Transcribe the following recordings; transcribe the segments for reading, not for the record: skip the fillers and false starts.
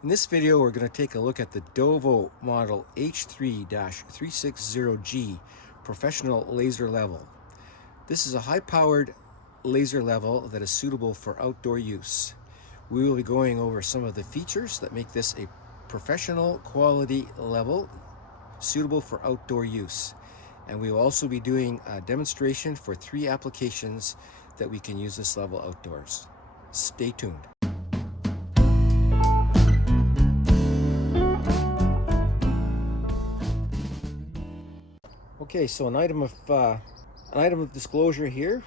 In this video, we're going to take a look at the Dovoh Model H3-360G professional laser level. This is a high-powered laser level that is suitable for outdoor use. We will be going over some of the features that make this a professional quality level suitable for outdoor use. And we will also be doing a demonstration for 3 applications that we can use this level outdoors. Stay tuned. Okay, so an item of disclosure here.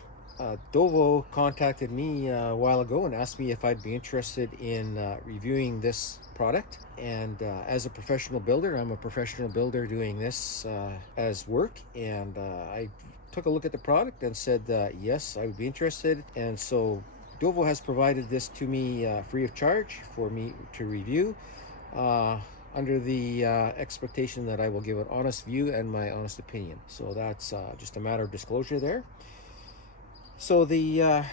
Dovoh contacted me a while ago and asked me if I'd be interested in reviewing this product. And as a professional builder, I'm a professional builder doing this as work. And I took a look at the product and said yes, I would be interested. And so Dovoh has provided this to me free of charge for me to review. Under the expectation that I will give an honest view and my honest opinion. So that's just a matter of disclosure there. So the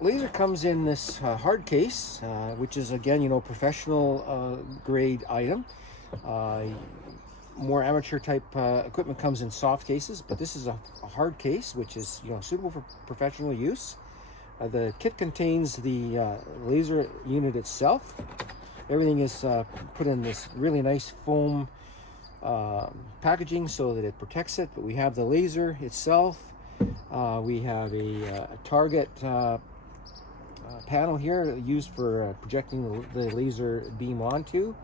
laser comes in this hard case, which is again, professional grade item. More amateur type equipment comes in soft cases, but this is a hard case, which is suitable for professional use. The kit contains the laser unit itself. Everything is put in this really nice foam packaging so that it protects it. But we have the laser itself. We have a target panel here used for projecting the laser beam onto.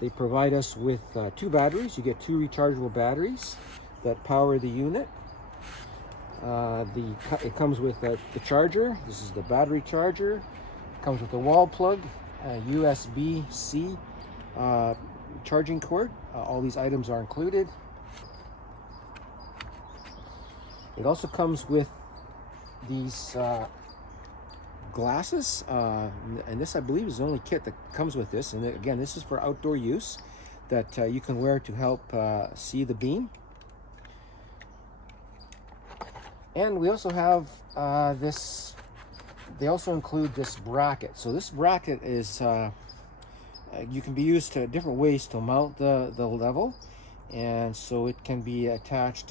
They provide us with 2 batteries. You get 2 rechargeable batteries that power the unit. It comes with the charger. This is the battery charger. It comes with a wall plug. USB-C charging cord. All these items are included. It also comes with these glasses, and this I believe is the only kit that comes with this. And again, this is for outdoor use that you can wear to help see the beam. And we also have this. They also include this bracket. So this bracket is you can be used to different ways to mount the level, and so it can be attached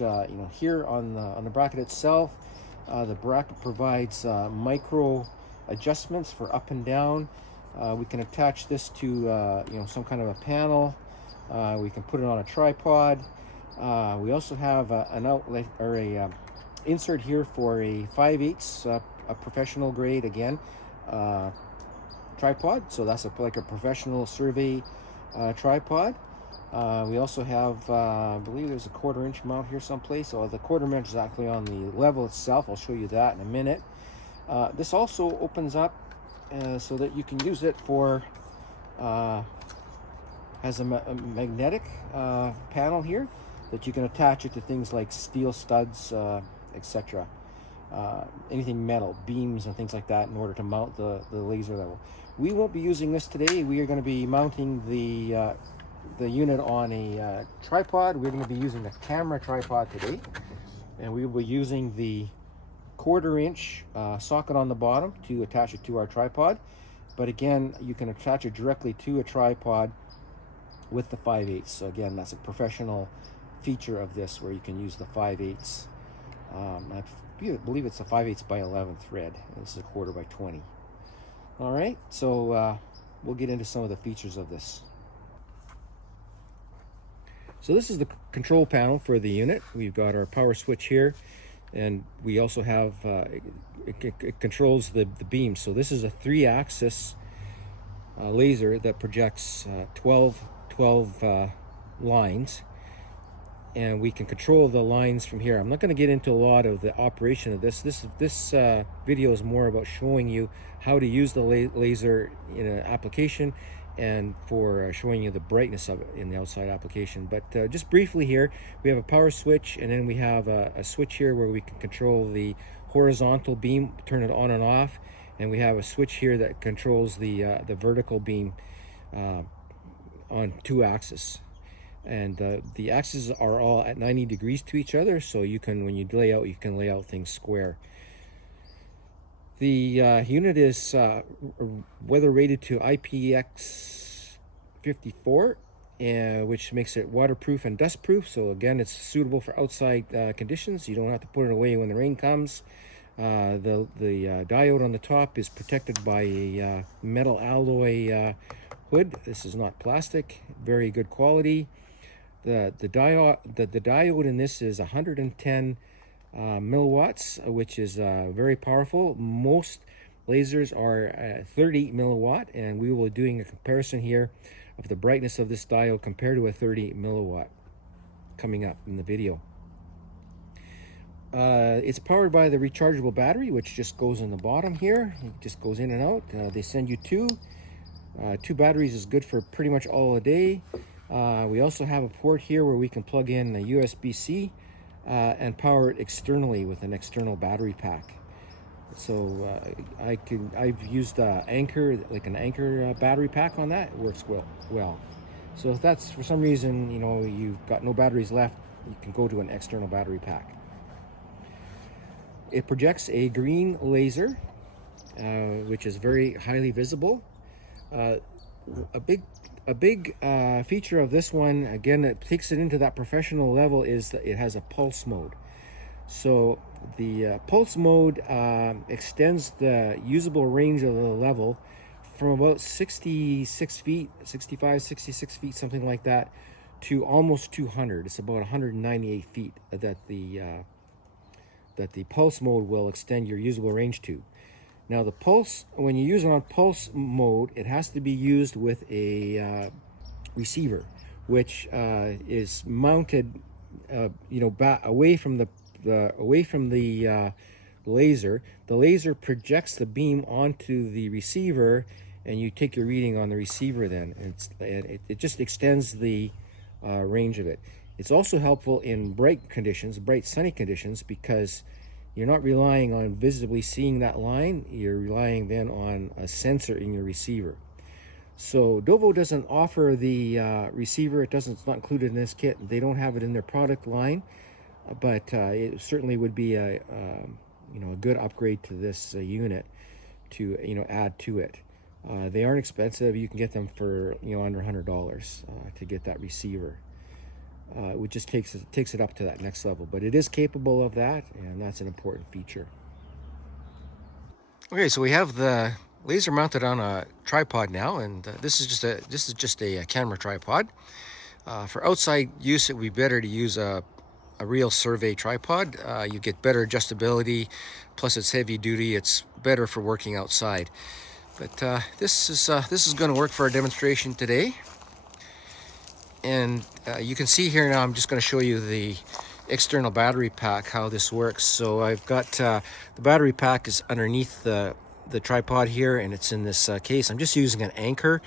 here on the bracket itself. The bracket provides micro adjustments for up and down. We can attach this to some kind of a panel. We can put it on a tripod. We also have an outlet or a insert here for a 5/8 a professional grade again tripod. So that's like a professional survey tripod. We also have I believe there's a 1/4 inch mount here someplace. So the 1/4 inch is actually on the level itself. I'll show you that in a minute. This also opens up so that you can use it for has a magnetic panel here that you can attach it to things like steel studs, etc. Anything metal, beams and things like that, in order to mount the laser level. We won't be using this today. We are going to be mounting the unit on a tripod. We're going to be using a camera tripod today, and we will be using the 1/4 inch socket on the bottom to attach it to our tripod. But again, you can attach it directly to a tripod with the 5/8. So again, that's a professional feature of this, where you can use the 5/8. I believe it's a 5/8 by 11 thread. This is a 1/4 by 20. All right, so we'll get into some of the features of this. So this is the control panel for the unit. We've got our power switch here, and we also have it controls the beam. So this is a 3-axis laser that projects 12 lines. And we can control the lines from here. I'm not going to get into a lot of the operation of this. This video is more about showing you how to use the laser in an application, and for showing you the brightness of it in the outside application. But just briefly here, we have a power switch, and then we have a switch here where we can control the horizontal beam, turn it on and off, and we have a switch here that controls the vertical beam on 2 axes. And the axes are all at 90 degrees to each other, so you can, when you lay out, you can lay out things square. The unit is weather rated to IPX54, which makes it waterproof and dustproof. So again, it's suitable for outside conditions. You don't have to put it away when the rain comes. The diode on the top is protected by a metal alloy hood. This is not plastic. Very good quality. The diode in this is 110 milliwatts, which is very powerful. Most lasers are 30 milliwatt, and we will be doing a comparison here of the brightness of this diode compared to a 30 milliwatt coming up in the video. It's powered by the rechargeable battery, which just goes in the bottom here. It just goes in and out. They send you two. Two batteries is good for pretty much all a day. We also have a port here where we can plug in a USB-C and power it externally with an external battery pack. So I've used Anchor, like an Anchor battery pack on that. It works well. So if that's for some reason, you know, you've got no batteries left, you can go to an external battery pack. It projects a green laser, which is very highly visible. A big feature of this one, again, that takes it into that professional level, is that it has a pulse mode. So the pulse mode extends the usable range of the level from about 66 feet, 65, 66 feet, something like that, to almost 200. It's about 198 feet that the pulse mode will extend your usable range to. Now the pulse, when you use it on pulse mode, it has to be used with a receiver, which is mounted, back away from the laser. The laser projects the beam onto the receiver, and you take your reading on the receiver. Then it just extends the range of it. It's also helpful in bright sunny conditions, because you're not relying on visibly seeing that line. You're relying then on a sensor in your receiver. So Dovoh doesn't offer the receiver. It's not included in this kit. They don't have it in their product line, but it certainly would be a good upgrade to this unit to add to it. They aren't expensive. You can get them for under $100 to get that receiver. Which just takes it up to that next level, but it is capable of that, and that's an important feature. Okay, so we have the laser mounted on a tripod now, and this is just a camera tripod. For outside use, it would be better to use a real survey tripod. You get better adjustability, plus it's heavy duty. It's better for working outside. But this is going to work for our demonstration today. And you can see here now, I'm just going to show you the external battery pack, how this works. So I've got the battery pack is underneath the tripod here, and it's in this case. I'm just using an Anchor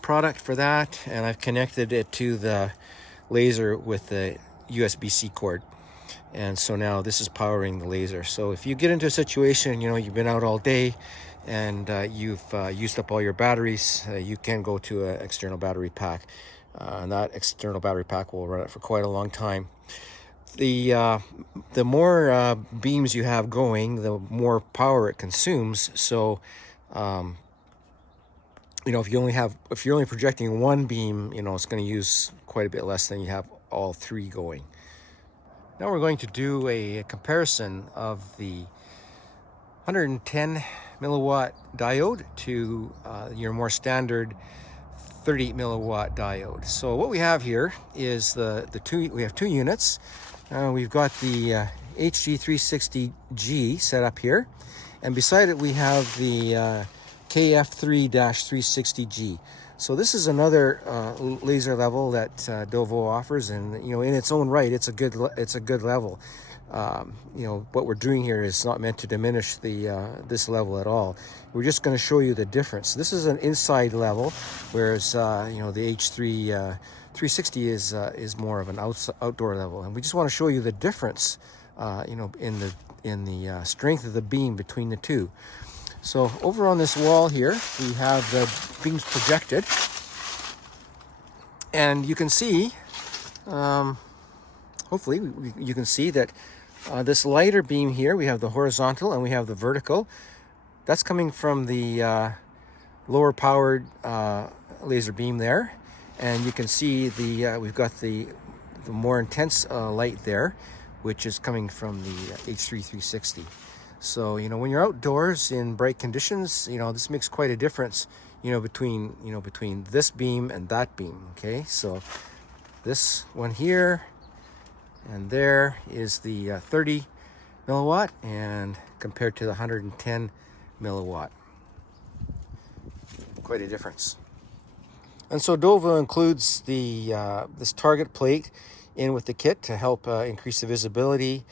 product for that, and I've connected it to the laser with the USB-C cord. And so now this is powering the laser. So if you get into a situation, you've been out all day and you've used up all your batteries, you can go to an external battery pack. And that external battery pack will run it for quite a long time. The more beams you have going, the more power it consumes. So, if you're only projecting one beam, it's going to use quite a bit less than you have all three going. Now we're going to do a comparison of the 110 milliwatt diode to your more standard 30 milliwatt diode. So what we have here is we have two units. We've got the H3-360G set up here, and beside it we have the KF3-360G. So this is another laser level that Dovoh offers, and in its own right, it's a good level. What we're doing here is not meant to diminish this level at all. We're just going to show you the difference. This is an inside level, whereas the H3-360 is more of an outdoor level, and we just want to show you the difference, in the strength of the beam between the two. So over on this wall here, we have the beams projected, and you can see, hopefully you can see that this lighter beam here, we have the horizontal and we have the vertical. That's coming from the lower powered laser beam there, and you can see the we've got the more intense light there, which is coming from the H3-360. So when you're outdoors in bright conditions, this makes quite a difference, between this beam and that beam. Okay, so this one here and there is the 30 milliwatt, and compared to the 110 milliwatt, quite a difference. And so Dovoh includes the this target plate in with the kit to help increase the visibility,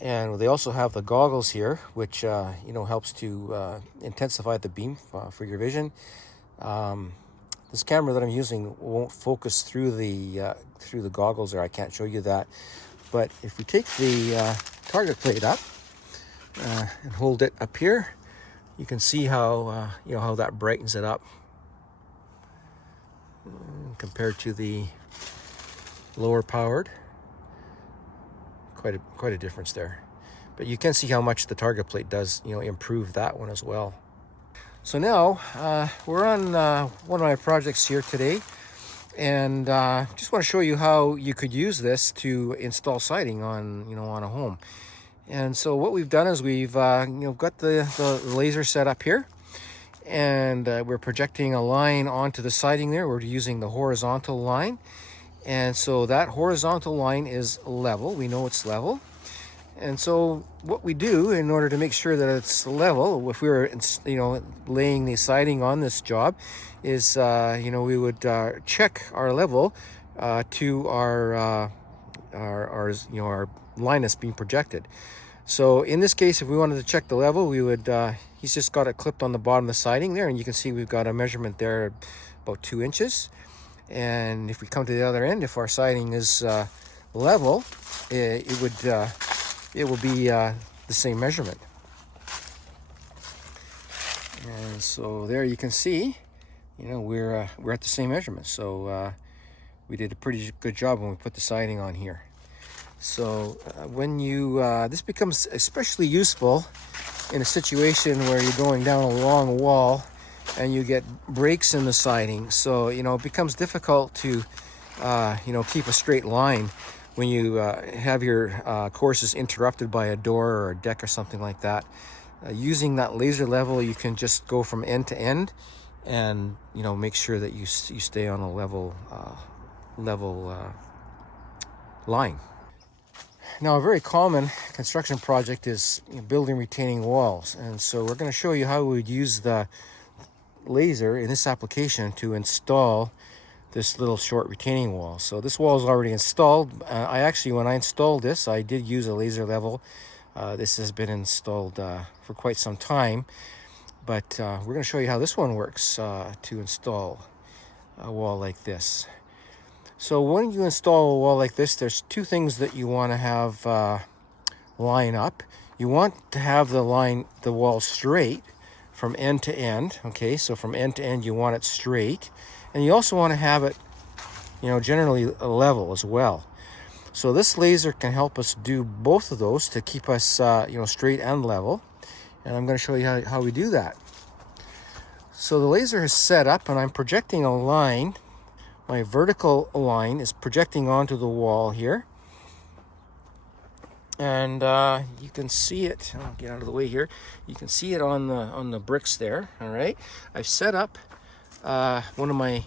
and they also have the goggles here, which helps to intensify the beam for your vision. This camera that I'm using won't focus through the goggles, or I can't show you that. But if we take the target plate up and hold it up here, you can see how how that brightens it up compared to the lower powered. Quite a difference there. But you can see how much the target plate does improve that one as well. So now we're on one of my projects here today, and just want to show you how you could use this to install siding on on a home. And so what we've done is we've got the laser set up here, and we're projecting a line onto the siding there. We're using the horizontal line, and so that horizontal line is level. We know it's level. And so what we do in order to make sure that it's level, if we were laying the siding on this job, is we would check our level to our line that's being projected. So in this case, if we wanted to check the level, we would he's just got it clipped on the bottom of the siding there, and you can see we've got a measurement there about 2 inches. And if we come to the other end, if our siding is level, it will be the same measurement. And so there you can see, we're at the same measurement. So we did a pretty good job when we put the siding on here. So when you this becomes especially useful in a situation where you're going down a long wall and you get breaks in the siding. So it becomes difficult to keep a straight line when you have your courses interrupted by a door or a deck or something like that. Using that laser level, you can just go from end to end, and make sure that you stay on a level line. Now, a very common construction project is building retaining walls, and so we're going to show you how we would use the laser in this application to install this little short retaining wall. So this wall is already installed. When I installed this, I did use a laser level. This has been installed for quite some time, but we're going to show you how this one works to install a wall like this. So when you install a wall like this, there's two things that you want to have line up. You want to have the wall straight from end to end. Okay, so from end to end you want it straight, and you also want to have it generally level as well. So this laser can help us do both of those to keep us straight and level, and I'm going to show you how we do that. So the laser is set up, and I'm projecting a line. My vertical line is projecting onto the wall here, and you can see it. I'll get out of the way here. You can see it on the bricks there. All right, I've set up one of my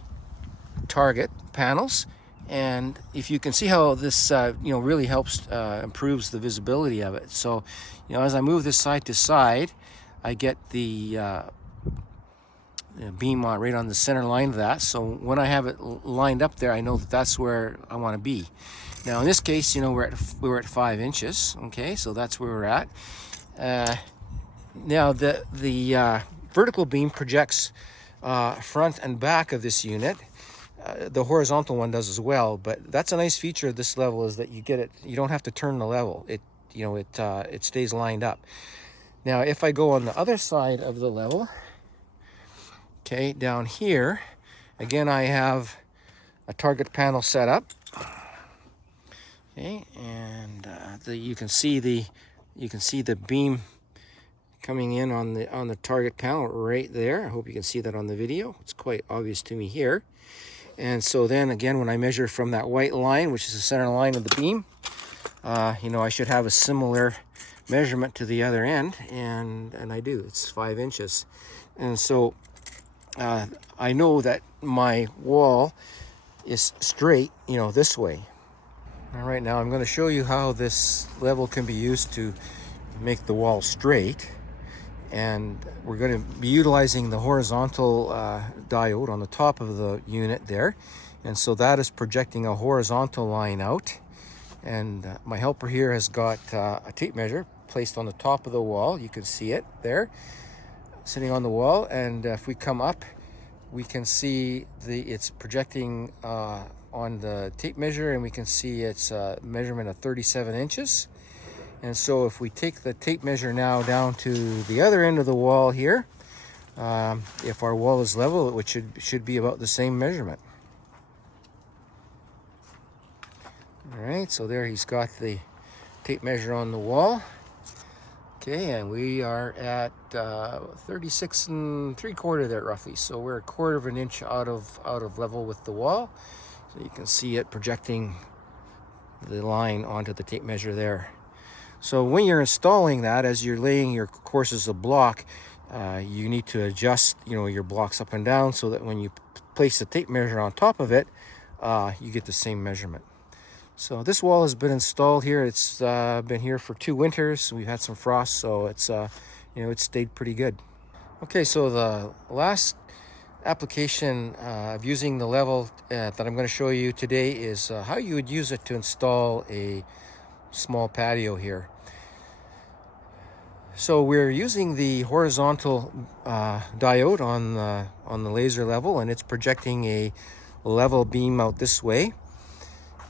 target panels, and if you can see how this really helps improves the visibility of it. So as I move this side to side, I get the beam right on the center line of that. So when I have it lined up there, I know that that's where I want to be. Now in this case, we're at 5 inches. Okay, so that's where we're at. Now the vertical beam projects front and back of this unit. The horizontal one does as well, but that's a nice feature of this level, is that you don't have to turn the level. It stays lined up. Now if I go on the other side of the level, okay, down here, again I have a target panel set up. Okay, and you can see the beam coming in on the target panel right there. I hope you can see that on the video. It's quite obvious to me here. And so then again, when I measure from that white line, which is the center line of the beam, you know, I should have a similar measurement to the other end, and I do. It's 5 inches. And so I know that my wall is straight, you know, this way. All right, now I'm going to show you how this level can be used to make the wall straight. And we're going to be utilizing the horizontal diode on the top of the unit there. And so that is projecting a horizontal line out. And my helper here has got a tape measure placed on the top of the wall. You can see it there, sitting on the wall. And if we come up, we can see it's projecting on the tape measure, and we can see its measurement of 37 inches. And so if we take the tape measure now down to the other end of the wall here, if our wall is level, it should be about the same measurement. All right, so there he's got the tape measure on the wall. Okay, and we are at 36 3/4 there roughly. So we're 1/4 of an inch out of level with the wall. So you can see it projecting the line onto the tape measure there. So when you're installing that, as you're laying your courses of block, you need to adjust, you know, your blocks up and down so that when you place the tape measure on top of it, you get the same measurement. So this wall has been installed here. It's been here for 2 winters. We've had some frost, so it's you know, it's stayed pretty good. Okay, so the last application of using the level that I'm going to show you today is how you would use it to install a small patio here. So we're using the horizontal diode on the laser level, and it's projecting a level beam out this way.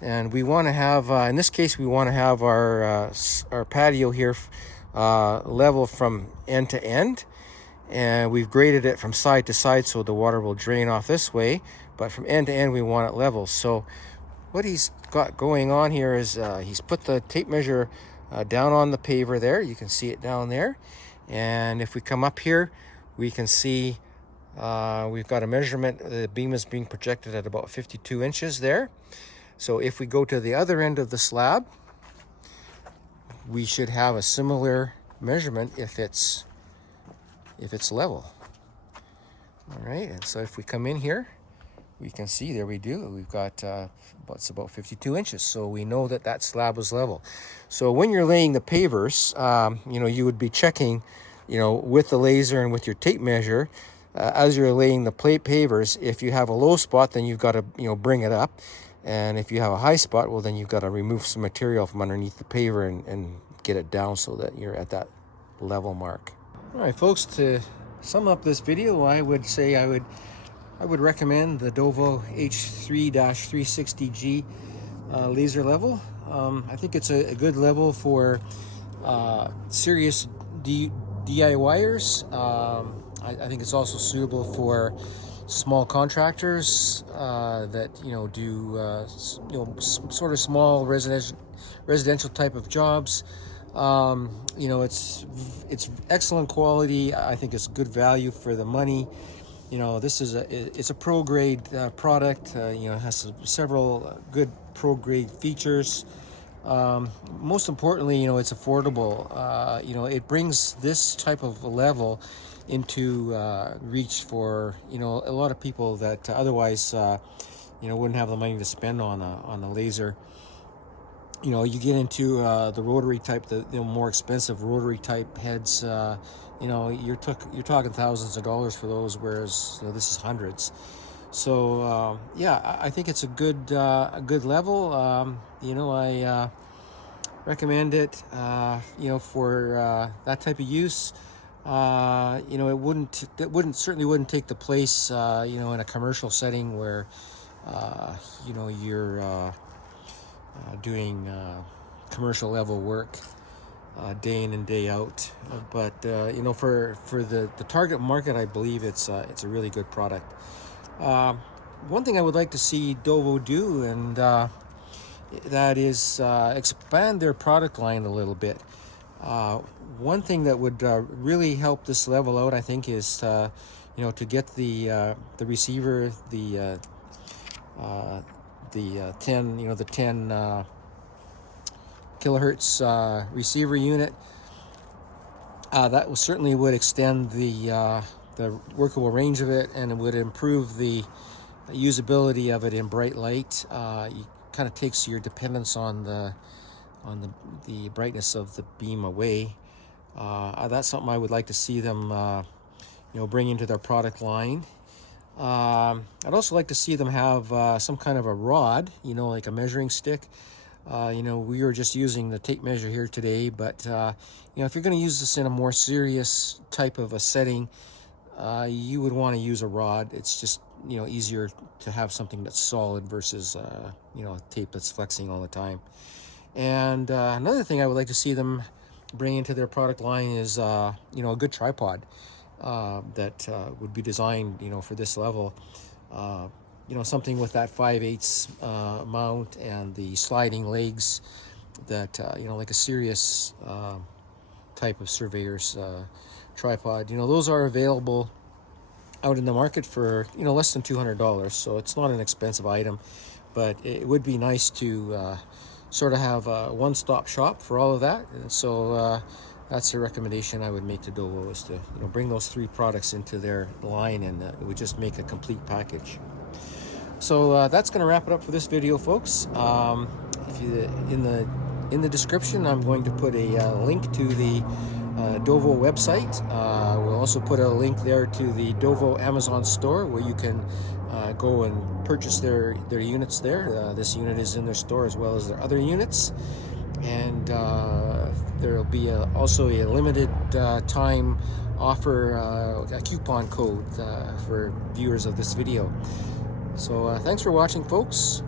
And we want to have, in this case, we want to have our patio here level from end to end. And we've graded it from side to side so the water will drain off this way. But from end to end, we want it level. So what he's got going on here is he's put the tape measure down on the paver there. You can see it down there. And if we come up here, we can see we've got a measurement. The beam is being projected at about 52 inches there. So if we go to the other end of the slab, we should have a similar measurement if it's level. All right, and so if we come in here, we can see there we do. We've got it's about 52 inches, so we know that that slab was level. So when you're laying the pavers, you know, you would be checking, you know, with the laser and with your tape measure as you're laying the pavers. If you have a low spot, then you've got to, you know, bring it up. And if you have a high spot, well, then you've got to remove some material from underneath the paver and get it down so that you're at that level mark. All right, folks, to sum up this video, I would say I would recommend the Dovoh H3-360G laser level. I think it's a good level for serious DIYers. I think it's also suitable for small contractors that, you know, do you know, sort of small residential type of jobs. You know, it's excellent quality. I think it's good value for the money. You know, this is it's a pro grade product. You know, it has several good pro grade features. Most importantly, you know, it's affordable. You know, it brings this type of level into reach for, you know, a lot of people that otherwise you know, wouldn't have the money to spend on a laser. You know, you get into the rotary type, the more expensive rotary type heads. You know, you're talking thousands of dollars for those, whereas, you know, this is hundreds. So yeah, I think it's a good level. You know, I recommend it. You know, for that type of use. You know, it certainly wouldn't take the place, you know, in a commercial setting where, you know, you're doing commercial level work day in and day out. But you know, for the target market, I believe it's a really good product. One thing I would like to see Dovoh do, and that is expand their product line a little bit. one thing that would really help this level out, I think, is to get the receiver, the 10 kilohertz receiver unit. That certainly would extend the workable range of it, and it would improve the usability of it in bright light. You kind of takes your dependence on the brightness of the beam away. That's something I would like to see them bring into their product line. I'd also like to see them have some kind of a rod, like a measuring stick. We were just using the tape measure here today, but if you're going to use this in a more serious type of a setting, you would want to use a rod. It's just easier to have something that's solid versus tape that's flexing all the time. And another thing I would like to see them bring into their product line is a good tripod that would be designed for this level. Something with that 5/8 mount and the sliding legs that like a serious type of surveyor's tripod. Those are available out in the market for less than $200, so it's not an expensive item, but it would be nice to sort of have a one-stop shop for all of that. And so that's a recommendation I would make to Dovoh, is to bring those 3 products into their line, and it would just make a complete package. So that's going to wrap it up for this video, folks. If you, in the description, I'm going to put a link to the Dovoh website. We'll also put a link there to the Dovoh Amazon store, where you can go and purchase their units there. This unit is in their store as well as their other units, and there will be also a limited time offer, a coupon code for viewers of this video. So thanks for watching, folks.